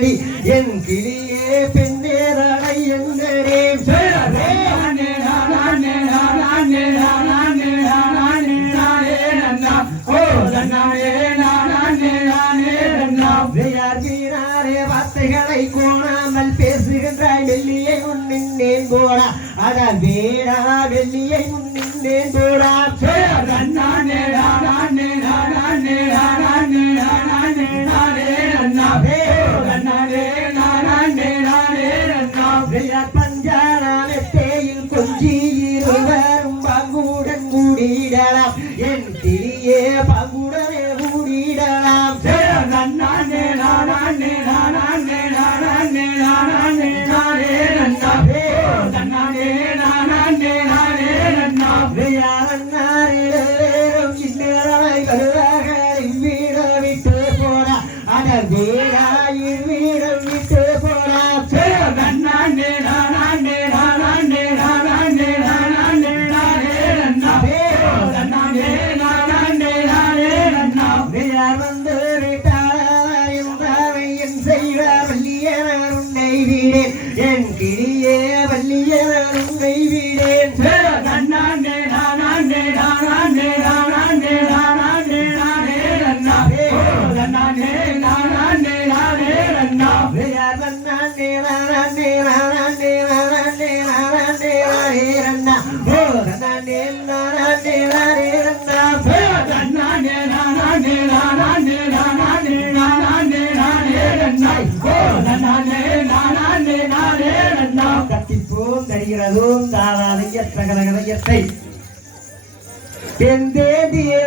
என்னடி என் கிளியே பெண்ணேரடை என்னடே வார்த்தைகளை கோணாமல் பேசுகின்றாய் வெள்ளியை முன்னின்றேன் போடா அட வேடா வெள்ளியை முன்னின்றேன் போடா பஞ்சானத்தையில் கொஞ்சி இருவரும் பங்குடன் கூடிடலாம் என் கிளியே பங்குடனே கூடிடலாம் விட்டு போடா அட வீடாயில் வீடம் விட்டு போடா வந்து விட்டாளையும் செய்வ வள்ளியன உன்னை வீடேன் என் கிளியே வள்ளியன உன்னை வீடேன் கத்திப்போம் தருகிறதும் தாராதைய சகலகலையத்தை பெண் தேதிய